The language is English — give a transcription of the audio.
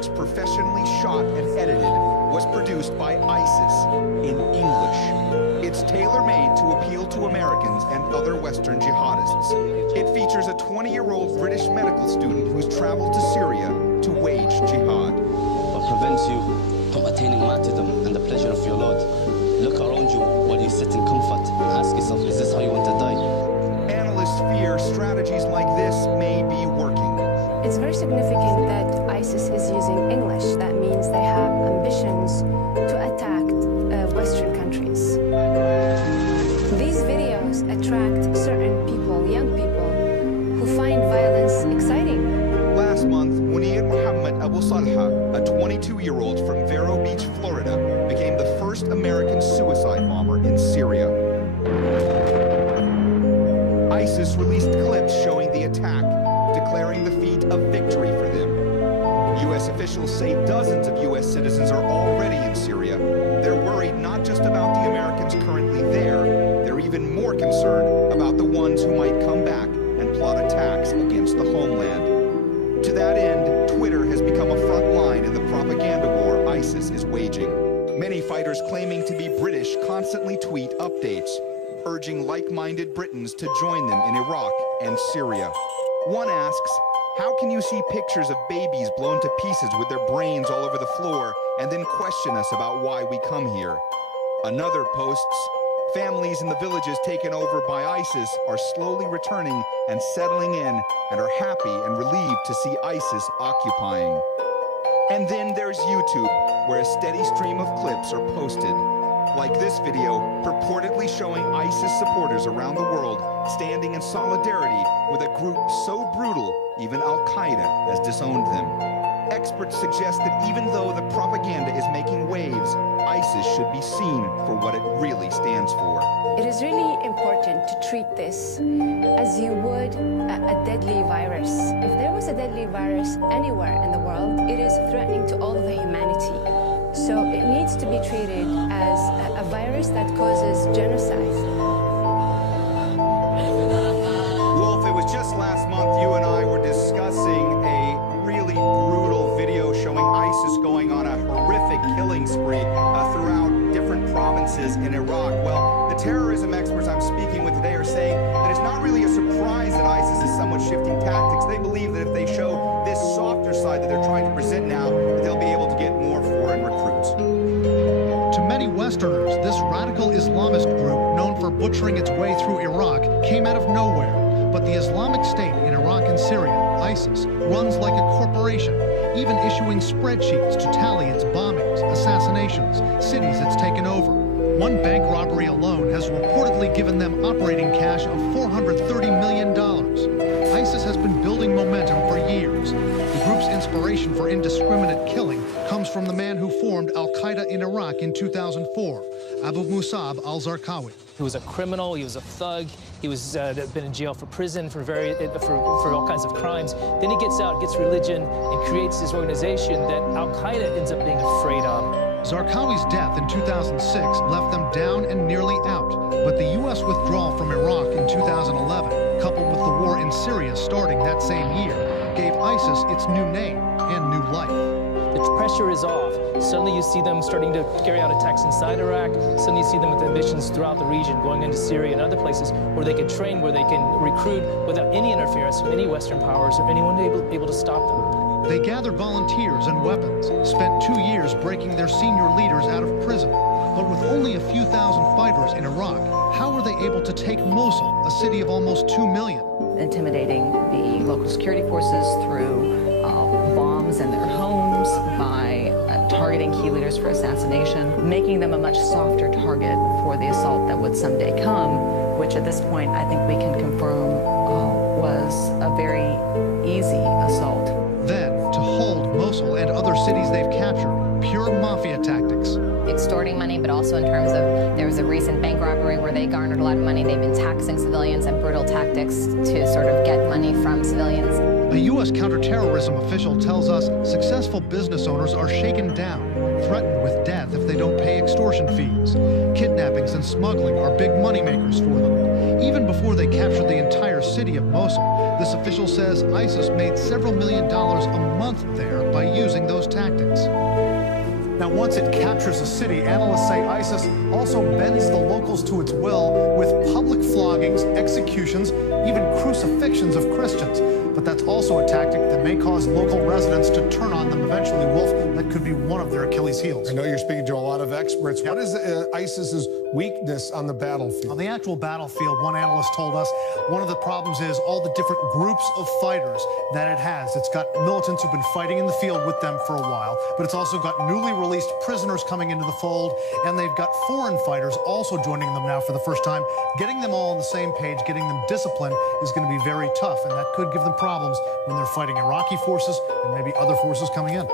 looks professionally shot and edited was produced by ISIS in English. It's tailor-made to appeal to Americans and other Western jihadists. It features a 20-year-old British medical student who's traveled to Syria to wage jihad. What prevents you from attaining martyrdom and the pleasure of your Lord? Look around you while you sit in comfort and ask yourself, is this how you want to die? Analysts fear strategies like this may be working. It's very significant that ISIS is using English. That means they have ambitions to attack Western countries. These videos attract certain people, young people, who find violence exciting. Last month, Munir Muhammad Abu Salha, a 22-year-old from Vero Beach, Florida, became the first American suicide bomber in Syria. ISIS released clips showing the attack, declaring the feat a victory for them. U.S. officials say dozens of U.S. citizens are already in Syria. They're worried not just about the Americans currently there, they're even more concerned about the ones who might come back and plot attacks against the homeland. To that end, Twitter has become a front line in the propaganda war ISIS is waging. Many fighters claiming to be British constantly tweet updates, urging like-minded Britons to join them in Iraq and Syria. One asks, how can you see pictures of babies blown to pieces with their brains all over the floor and then question us about why we come here? Another posts, families in the villages taken over by ISIS are slowly returning and settling in and are happy and relieved to see ISIS occupying. And then there's YouTube, where a steady stream of clips are posted. Like this video, purportedly showing ISIS supporters around the world standing in solidarity with a group so brutal, even Al-Qaeda has disowned them. Experts suggest that even though the propaganda is making waves, ISIS should be seen for what it really stands for. It is really important to treat this as you would a deadly virus. If there was a deadly virus anywhere in the world, it is threatening to all of humanity. So it needs to be treated as a virus that causes genocide. Wolf, it was just last month you and I were discussing a really brutal video showing ISIS going on a horrific killing spree throughout different provinces in Iraq. Well, the terrorism experts I'm speaking with today are saying that it's not really a surprise that ISIS is somewhat shifting tactics. They believe that if they show this softer side that they're trying to present now, that they'll be able to get more foreign recruits. To many Westerners, this radical Islamist group, known for butchering its way through Iraq, came out of nowhere. But the Islamic State in Iraq and Syria, ISIS, runs like a corporation, even issuing spreadsheets to tally its bombings, assassinations, cities it's taken over. One bank robbery alone has reportedly given them operating cash of $430 million. ISIS has been building momentum for years. The group's inspiration for indiscriminate killing comes from the man who formed Al-Qaeda in Iraq in 2004, Abu Musab al-Zarqawi. He was a criminal, he was a thug, he was been in jail for prison for all kinds of crimes. Then he gets out, gets religion, and creates this organization that Al-Qaeda ends up being afraid of. Zarqawi's death in 2006 left them down and nearly out, but the U.S. withdrawal from Iraq in 2011, coupled with the war in Syria starting that same year, gave ISIS its new name and new life. The pressure is off. Suddenly you see them starting to carry out attacks inside Iraq. Suddenly you see them with ambitions throughout the region, going into Syria and other places where they can train, where they can recruit without any interference from any Western powers or anyone able to stop them. They gathered volunteers and weapons, spent 2 years breaking their senior leaders out of prison. But with only a few thousand fighters in Iraq, how were they able to take Mosul, a city of almost 2 million? Intimidating the local security forces through bombs in their homes, by targeting key leaders for assassination, making them a much softer target for the assault that would someday come, which at this point I think we can confirm was a very easy assault. Then, to hold Mosul and other cities they've captured, pure mafia tactics. Extorting money, but also in terms of, there was a recent bank robbery where they garnered a lot of money. They've been taxing civilians and brutal tactics to sort of get money from civilians. A U.S. counterterrorism official tells us successful business owners are shaken down, threatened with death if they don't pay extortion fees. Kidnappings and smuggling are big moneymakers for them. Even before they captured the entire city of Mosul, This official says ISIS made several $1 million a month there by using those tactics. Now, once it captures a city, analysts say ISIS also bends the locals to its will with public floggings, executions, even crucifixions of Christians. But that's also a tactic that may cause local residents to turn on them eventually, Wolf. That could be one of their Achilles heels. I know you're speaking to a lot of experts. Yep. What is ISIS's weakness on the battlefield? On the actual battlefield, one analyst told us one of the problems is all the different groups of fighters that it has. It's got militants who've been fighting in the field with them for a while, but it's also got newly released prisoners coming into the fold, and they've got foreign fighters also joining them now for the first time. Getting them all on the same page, getting them disciplined is going to be very tough, and that could give them problems when they're fighting Iraqi forces and maybe other forces coming in.